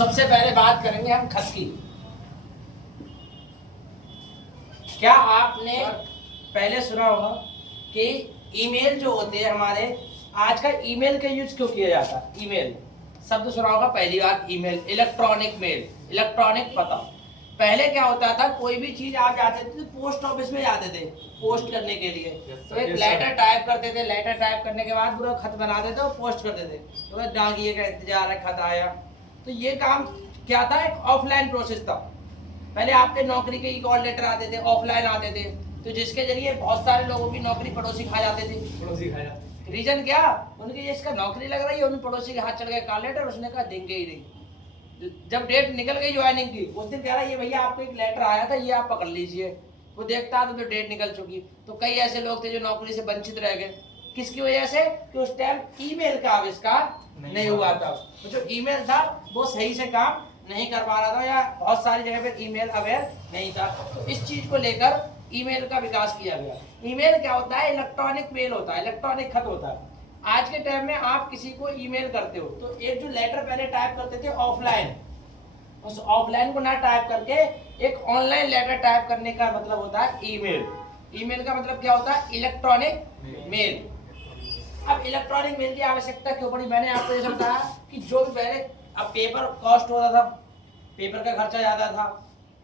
सबसे पहले बात करेंगे हम खत की। क्या आपने पहले सुना होगा कि ईमेल जो होते हैं हमारे, आज का ईमेल का यूज क्यों किया जाता है? ईमेल शब्द सुना होगा पहली बार, ईमेल, इलेक्ट्रॉनिक मेल, इलेक्ट्रॉनिक पता। पहले क्या होता था, कोई भी चीज आप जाते थे तो पोस्ट ऑफिस में जाते थे पोस्ट करने के लिए, तो एक लेटर टाइप करते थे, लेटर टाइप करने के बाद पूरा खत बनाते थे और पोस्ट करते थे, तो डाकिए का इंतजार है, खत आया। तो ये काम क्या था, एक ऑफलाइन प्रोसेस था। पहले आपके नौकरी के ही कॉल लेटर आते थे, ऑफलाइन आते थे, तो जिसके जरिए बहुत सारे लोगों की नौकरी पड़ोसी खा जाते थे। पड़ोसी खा जाते। रीजन क्या, उनकी इसका नौकरी लग रही है, उन पड़ोसी के हाथ चढ़ गया कॉल लेटर, उसने कहा देंगे ही नहीं। जब डेट निकल गई ज्वाइनिंग की, उस दिन कह रहा है ये भैया आपको एक लेटर आया था, ये आप पकड़ लीजिए। वो देखता तो डेट निकल चुकी। तो कई ऐसे लोग थे जो नौकरी से वंचित रह गए, किसकी वजह से, कि उस टाइम ईमेल का आविष्कार नहीं हुआ था। तो जो ईमेल था वो सही से काम नहीं कर पा रहा था, या बहुत सारी जगह पे ईमेल अवेयर नहीं था। तो इस चीज को लेकर ईमेल का विकास किया गया। ईमेल क्या होता है, इलेक्ट्रॉनिक मेल होता है, इलेक्ट्रॉनिक खत होता है। आज के टाइम में आप किसी को ईमेल करते हो तो एक जो लेटर पहले टाइप करते थे ऑफलाइन, उस ऑफलाइन को ना टाइप करके एक ऑनलाइन लेटर टाइप करने का मतलब होता है ईमेल। ईमेल का मतलब क्या होता है, इलेक्ट्रॉनिक मेल। अब इलेक्ट्रॉनिक मेल की आवश्यकता क्यों पड़ी, मैंने आपको ये बताया कि जो भी पहले अब पेपर कॉस्ट होता था, पेपर का खर्चा ज्यादा था,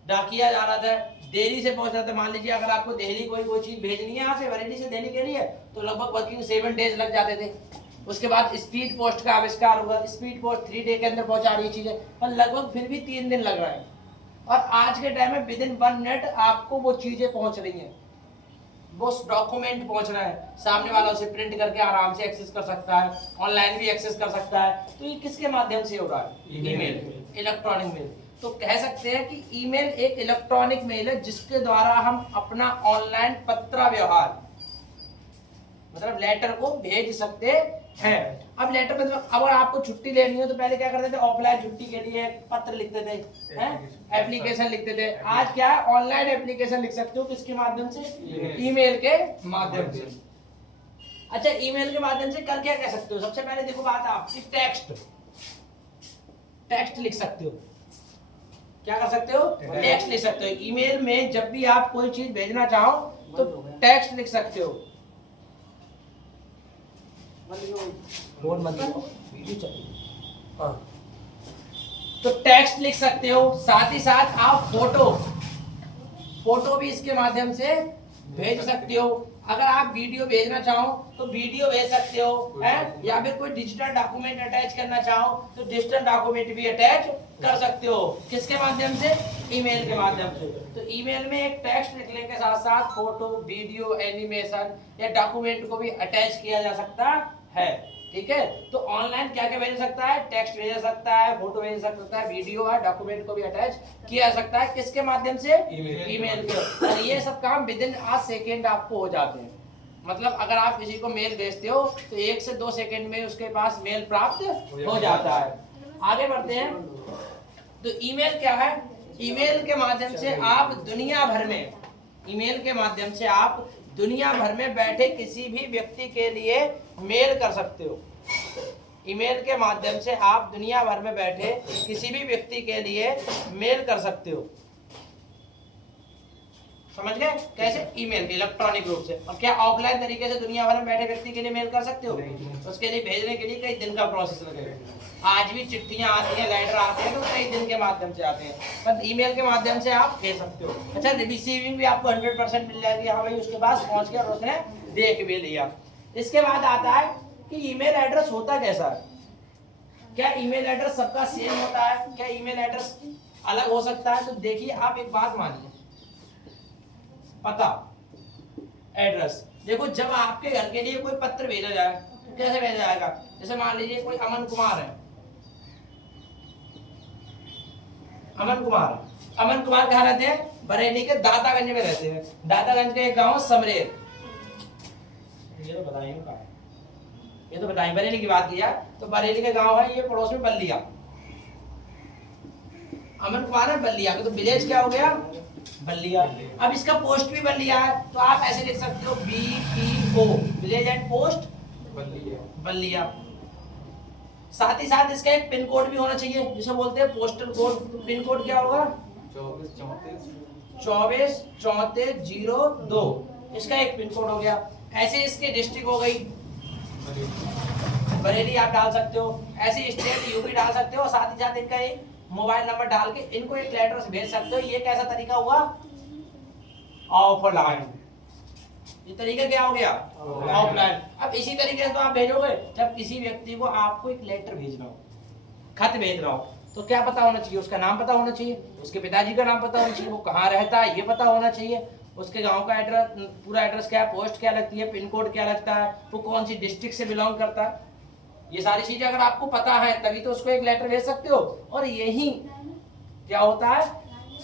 डाकिया जा रहा था, दिल्ली से पहुंच रहा था। मान लीजिए अगर आपको दिल्ली कोई चीज भेजनी है यहाँ से बरेली से दिल्ली के लिए, तो लगभग वर्किंग 7 डेज लग जाते थे। उसके बाद स्पीड पोस्ट का आविष्कार हुआ, स्पीड पोस्ट 3 डे के अंदर पहुंचा रही है चीजें, पर लगभग फिर भी 3 दिन लग रहा है। और आज के टाइम में विद इन 1 मिनट आपको वो चीजें पहुंच रही हैं, वो डॉक्यूमेंट पहुंच रहा है, सामने वाला उसे प्रिंट करके आराम से एक्सेस कर सकता है, ऑनलाइन भी एक्सेस कर सकता है। तो ये किसके माध्यम से हो रहा है, ईमेल, इलेक्ट्रॉनिक मेल। तो कह सकते हैं कि ईमेल एक इलेक्ट्रॉनिक मेल है जिसके द्वारा हम अपना ऑनलाइन पत्र व्यवहार, मतलब लेटर को भेज सकते हैं। अब लेटर में अगर आपको छुट्टी लेनी हो तो पहले क्या करते थे, ऑफलाइन छुट्टी के लिए पत्र लिखते थे, एप्लीकेशन लिखते थे। आज क्या है, ऑनलाइन एप्लीकेशन लिख सकते हो, किसके माध्यम से, ईमेल के माध्यम से। अच्छा, ईमेल के माध्यम से कर क्या कह सकते हो, सबसे पहले देखो बात आपकी, टेक्स्ट लिख सकते हो। क्या कर सकते हो, टेक्स्ट लिख सकते हो। ईमेल में जब भी आप कोई चीज भेजना चाहो तो टेक्स्ट लिख सकते हो। तो टेक्स्ट लिख सकते हो, साथ ही साथ आप फोटो भी इसके माध्यम से भेज सकते हो। अगर आप वीडियो भेजना चाहो तो वीडियो भेज सकते हो, है? या फिर कोई डिजिटल डॉक्यूमेंट अटैच करना चाहो तो डिजिटल डॉक्यूमेंट भी अटैच कर सकते हो, किसके माध्यम से, ईमेल के माध्यम से। तो ईमेल में एक टेक्स्ट लिखने के साथ साथ फोटो, वीडियो, एनिमेशन या डॉक्यूमेंट को भी अटैच किया जा सकता है। ठीक है, तो ऑनलाइन क्या क्या भेज सकता है, टेक्स्ट भेज सकता है, फोटो भेज सकता है, वीडियो है, डॉक्यूमेंट को भी अटैच किया जा सकता है, किसके माध्यम से, ईमेल के। और ये सब काम विद इन आ सेकेंड आपको हो जाते हैं। मतलब अगर आप किसी को मेल भेजते हो तो 1 से 2 सेकेंड में उसके पास मेल प्राप्त हो जाता है। आगे बढ़ते हैं। तो ईमेल क्या है, ईमेल के माध्यम से आप दुनिया भर में, ईमेल के माध्यम से आप दुनिया भर में बैठे किसी भी व्यक्ति के लिए मेल कर सकते हो। ईमेल के माध्यम से आप दुनिया भर में बैठे किसी भी व्यक्ति के लिए मेल कर सकते हो। समझ गए कैसे, ईमेल के इलेक्ट्रॉनिक रूप से। और क्या ऑफलाइन तरीके से दुनिया भर में बैठे व्यक्ति के लिए मेल कर सकते हो, उसके लिए भेजने के लिए कई दिन का प्रोसेस लगेगा। आज भी चिट्ठियां आती हैं, लेटर आते हैं, तो कई दिन के माध्यम से आते हैं, पर ईमेल के माध्यम से आप भेज सकते हो। अच्छा, रिसीविंग भी आपको 100% मिल जाएगी, हाँ भाई उसके पास पहुंच गया और उसने देख भी लिया। इसके बाद आता है कि ईमेल एड्रेस होता कैसा है। क्या ईमेल एड्रेस सबका सेम होता है, क्या ईमेल एड्रेस अलग हो सकता है। तो देखिए, आप एक बात मानिए, पता, एड्रेस, देखो जब आपके घर के लिए कोई पत्र भेजा जाए तो कैसे भेजा जाएगा। जैसे मान लीजिए कोई अमन कुमार है, अमन कुमार कहाँ रहते हैं, बरेली के दातागंज में रहते हैं। दातागंज का एक गांव समरेर, ये तो बताइए कहाँ है, ये तो बताइए, बरेली की बात किया तो बरेली के गांव है, ये पड़ोस में बल्लिया। अमन कुमार है बल्लिया, तो विलेज क्या हो गया, बल्लिया। अब इसका पोस्ट भी बल्लिया है, तो आप ऐसे लिख सकते हो BPO, village and post Ballia. साथ ही साथ इसका एक पिन कोड भी होना चाहिए, जिसे बोलते हैं पोस्टल कोड। तो पिन कोड क्या होगा? 243402, इसका एक पिन कोड हो गया। ऐसे इसकी डिस्ट्रिक्ट हो गई बरेली, आप डाल सकते हो। ऐसे स्टेट यूपी डाल सकते हो। साथ ही साथ इनका एक मोबाइल नंबर डाल के इनको एक लेटर से भेज सकते हो। ये कैसा तरीका हुआ? ऑफलाइन। ये तरीका क्या हो गया? ऑफलाइन। अब इसी तरीके से तो आप भेजोगे जब किसी व्यक्ति को आपको एक लेटर भेजना हो, खत भेज रहा हो, तो क्या पता होना चाहिए? उसका नाम पता होना चाहिए, उसके पिताजी का नाम पता होना चाहिए, वो कहाँ रहता है ये पता होना चाहिए, उसके गांव का एड्रेस, पूरा एड्रेस क्या है, पोस्ट क्या लगती है, पिन कोड क्या लगता है, वो कौन सी डिस्ट्रिक्ट से बिलोंग करता है। ये सारी चीजें अगर आपको पता है तभी तो उसको एक लेटर भेज सकते हो। और यही क्या होता है,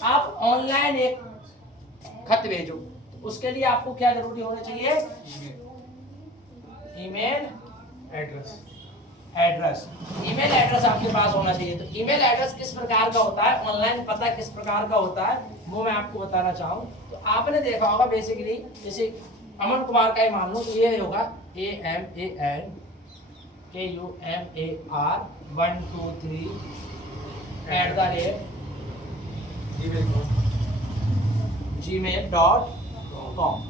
आप ऑनलाइन एक खत भेजो, तो उसके लिए आपको क्या जरूरी होना चाहिए? Email address. ईमेल एड्रेस आपके पास होना चाहिए। तो ईमेल एड्रेस किस प्रकार का होता है, ऑनलाइन पता किस प्रकार का होता है, वो मैं आपको बताना चाहूँ। तो आपने देखा होगा बेसिकली, जैसे अमन कुमार का ही मान लो, तो ये होगा AMAN123@gmail.com।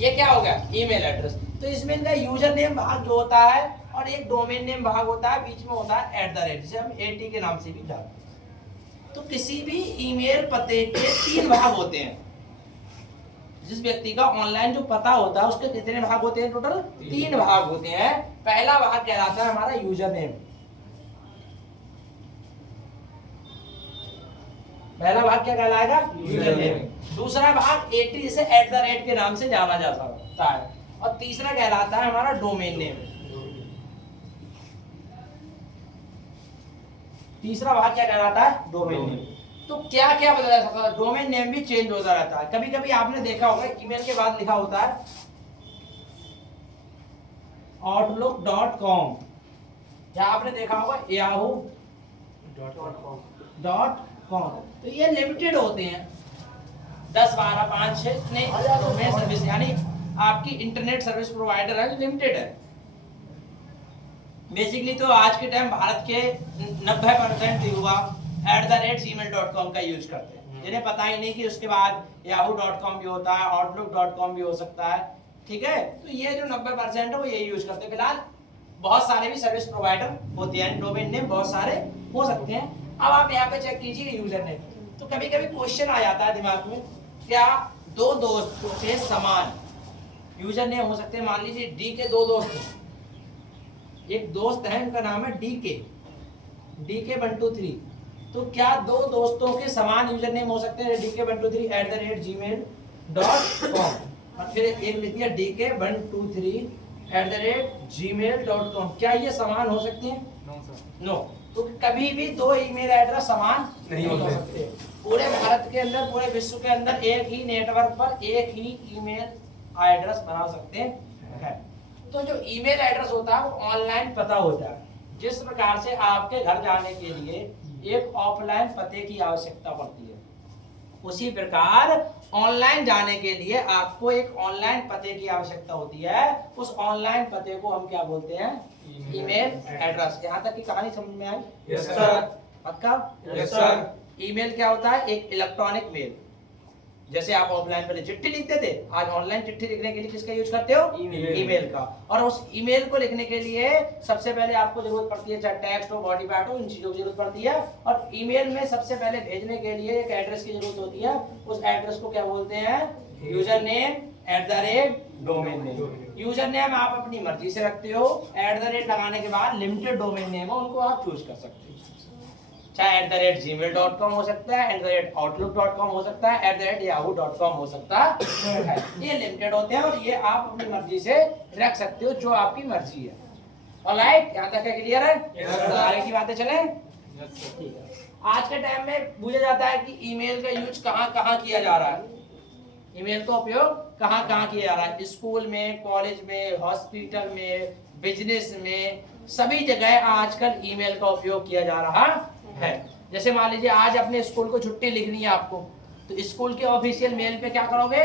ये क्या हो गया? Email address. तो इसमें इनका यूजर नेम भाग जो होता है और एक डोमेन नेम भाग होता है, बीच में होता है @ जिसे हम AT के नाम से भी जानते हैं। तो किसी भी ईमेल पते के 3 भाग होते हैं। जिस व्यक्ति का ऑनलाइन जो पता होता है उसके कितने भाग होते हैं? टोटल 3 भाग होते हैं। पहला भाग कहलाता है हमारा यूजर नेम। पहला भाग क्या कहलाएगा? User name. दूसरा भाग AT जिसे @ के नाम से जाना जाता है। और तीसरा कहलाता है हमारा डोमेन नेम। तीसरा भाग क्या कहलाता है? Domain name. तो क्या क्या बदला जा सकता है? डोमेन नेम भी चेंज होता रहता है। कभी कभी आपने देखा होगा ईमेल के बाद लिखा होता है outlook.com, या आपने देखा होगा yahoo.com। तो ये लिमिटेड होते हैं, 10 12 5 6 इतने डोमेन सर्विस, यानी आपकी इंटरनेट सर्विस प्रोवाइडर है, लिमिटेड है। बेसिकली तो आज के टाइम भारत के 90% युवा @gmail.com का यूज करते हैं, जिन्हें पता ही नहीं कि उसके बाद yahoo.com भी होता है, outlook.com भी हो सकता है। ठीक है, तो ये जो 90% है वो यही यूज करते हैं। फिलहाल बहुत सारे भी सर्विस प्रोवाइडर होते हैं, डोमेन नेम बहुत सारे हो सकते हैं। अब आप यहाँ पे चेक कीजिए यूजर नेम। तो कभी कभी क्वेश्चन आ जाता है दिमाग में, क्या 2 दोस्तों से समान यूजर नेम हो सकते हैं? मान लीजिए डी के 2 दोस्त हैं, एक दोस्त है उनका नाम है DK123। तो क्या 2 दोस्तों के समान यूजर नेम हो सकते हैं? DK123@gmail.com, और फिर एक लिख दिया DK123@gmail.com। क्या ये समान हो सकते हैं? नो। तो कभी भी 2 ईमेल एड्रेस समान नहीं हो सकते। पूरे भारत के अंदर, पूरे विश्व के अंदर एक ही नेटवर्क पर एक ही ईमेल एड्रेस बना सकते हैं। तो जो ईमेल एड्रेस होता है वो ऑनलाइन पता होता है। जिस प्रकार से आपके घर जाने के लिए एक ऑफलाइन पते की आवश्यकता पड़ती है, उसी प्रकार ऑनलाइन जाने के लिए आपको एक ऑनलाइन पते की आवश्यकता होती है। उस ऑनलाइन पते को हम क्या बोलते हैं? Email address. यहाँ तक की कहानी समझ में आई? Yes sir. पक्का? Yes sir. ईमेल क्या होता है? एक इलेक्ट्रॉनिक मेल। जैसे आप ऑफलाइन पहले चिट्ठी लिखते थे, आज ऑनलाइन चिट्ठी लिखने के लिए किसका यूज करते हो? ईमेल का। और उस ईमेल को लिखने के लिए सबसे पहले आपको जरूरत पड़ती है, चाहे टेक्स्ट हो, बॉडी पार्ट हो, इन चीजों की जरूरत पड़ती है। और ईमेल में सबसे पहले भेजने के लिए एक एड्रेस की जरूरत होती है। उस एड्रेस को क्या बोलते हैं? User name @domain name. User name आप अपनी मर्जी से रखते हो, @ लगाने के बाद लिमिटेड डोमेन नेम है, उनको आप चूज कर सकते हो। चाहे @gmail.com हो सकता है, @outlook.com हो सकता है, @yahoo.com हो सकता है। ये लिमिटेड होते हैं और ये आप अपनी मर्जी से रख सकते हो, जो आपकी मर्जी है। ऑलराइट, यहाँ तक क्लियर है? आगे की बातें चलें। ठीक है। आज के टाइम में पूछा जाता है कि ईमेल का यूज कहाँ किया जा रहा है? ईमेल का उपयोग कहाँ किया जा रहा है? स्कूल में, कॉलेज में, हॉस्पिटल में, बिजनेस में, सभी जगह आजकल ईमेल का उपयोग किया जा रहा है। जैसे मान लीजिए आज अपने स्कूल को छुट्टी लिखनी है आपको, तो स्कूल के ऑफिशियल मेल पे क्या करोगे?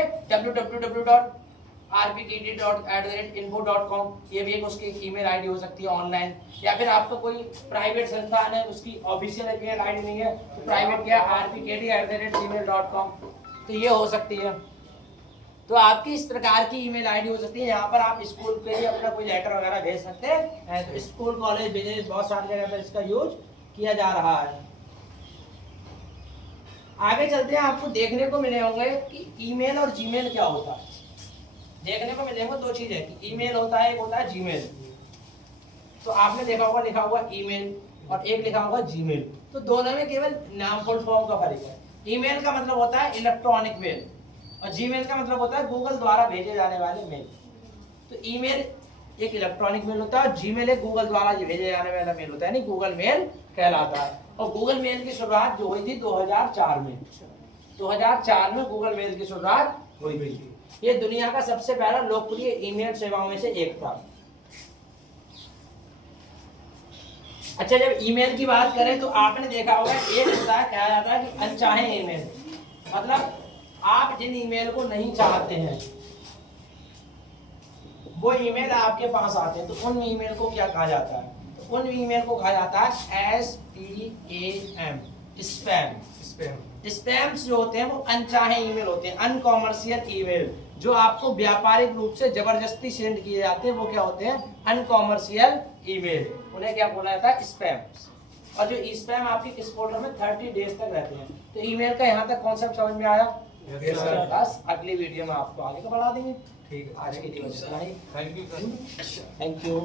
rpkd.info.com, ये भी एक उसकी ईमेल आईडी हो सकती है ऑनलाइन। या फिर आपका कोई प्राइवेट संस्थान है, उसकी ऑफिशियल ईमेल आईडी नहीं है तो प्राइवेट क्या rpkd@gmail.com, तो ये हो सकती है। तो आपकी इस प्रकार की ईमेल आईडी हो सकती है। यहाँ पर आप स्कूल के लिए अपना कोई लेटर वगैरह भेज सकते हैं। तो स्कूल, कॉलेज, बिजनेस, बहुत सारी जगह पर इसका यूज किया जा रहा है। आगे चलते हैं, आपको देखने को मिले होंगे कि ईमेल और जीमेल क्या होता है। देखने को मिलेंगे दो चीजें कि ईमेल होता है, एक होता है जीमेल। तो आपने देखा होगा लिखा हुआ ईमेल और एक लिखा होगा जीमेल, तो दोनों में केवल नाम फुल फॉर्म का फर्क है। ईमेल का मतलब होता है इलेक्ट्रॉनिक मेल और जीमेल का मतलब होता है गूगल द्वारा भेजे जाने वाले मेल। तो ईमेल एक इलेक्ट्रॉनिक मेल होता है और जीमेल एक गूगल द्वारा भेजे जाने वाला मेल होता है, यानी गूगल मेल कहलाता है। और गूगल मेल की शुरुआत जो हुई थी 2004 में, 2004 में गूगल मेल की शुरुआत हुई थी। ये दुनिया का सबसे पहला लोकप्रिय ईमेल सेवाओं में से एक था। अच्छा, जब ईमेल की बात करें तो आपने देखा होगा एक होता है, कहा जाता है कि अनचाहे ईमेल, मतलब आप जिन ईमेल को नहीं चाहते हैं वो ईमेल आपके पास आते हैं, तो उन ईमेल को क्या कहा जाता है? तो उन ईमेल को कहा जाता है SPAM, स्पैम। स्पैम्स जो होते हैं वो अनचाहे ईमेल होते हैं, अनकॉमर्शियल ईमेल, जो आपको व्यापारिक रूप से जबरदस्ती सेंड किए जाते हैं, वो क्या होते हैं? अनकॉमर्शियल ईमेल। उन्हें क्या बोला जाता है? स्पैम। और जो स्पैम आपके किस फोल्डर में 30 डेज तक रहते हैं। तो ईमेल का यहाँ तक कॉन्सेप्ट समझ में आया? बस अगली वीडियो में आपको आगे का बढ़ा देंगे। ठीक है, आज के लिए थैंक यू। Thank you.